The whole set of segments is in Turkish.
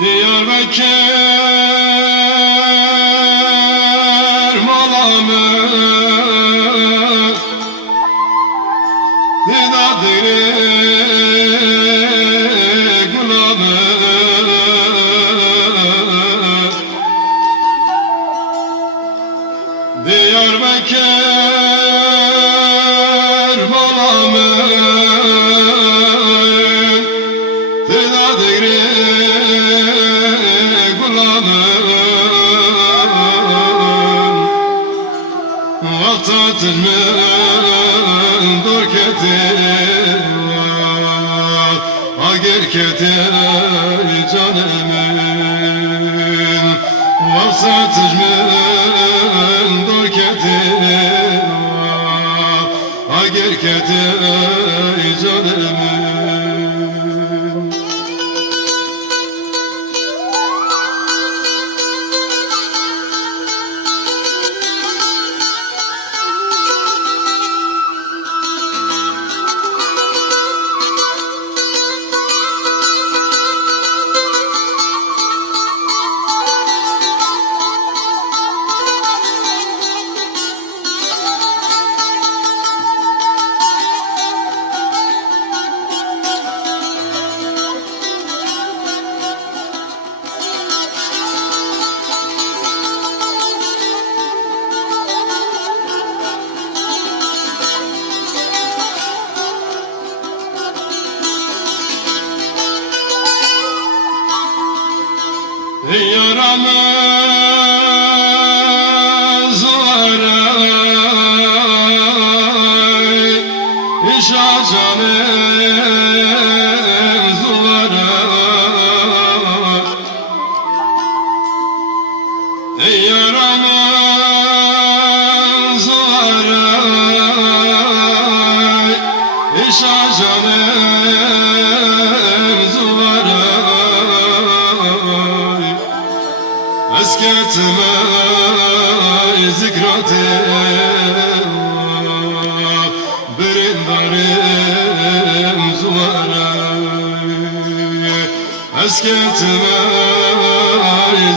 Diyarbakır malamı Didadiri gulamı Diyarbakır malamı Didadiri Vaktatın men dorketi Agir keti canımın Vaktatın men dorketi Agir keti canımın Yaramız var İşa canımız var Yaramız var İşa canımız var Esketme zikratım Birindarım zuvarım Esketme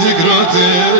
zikratım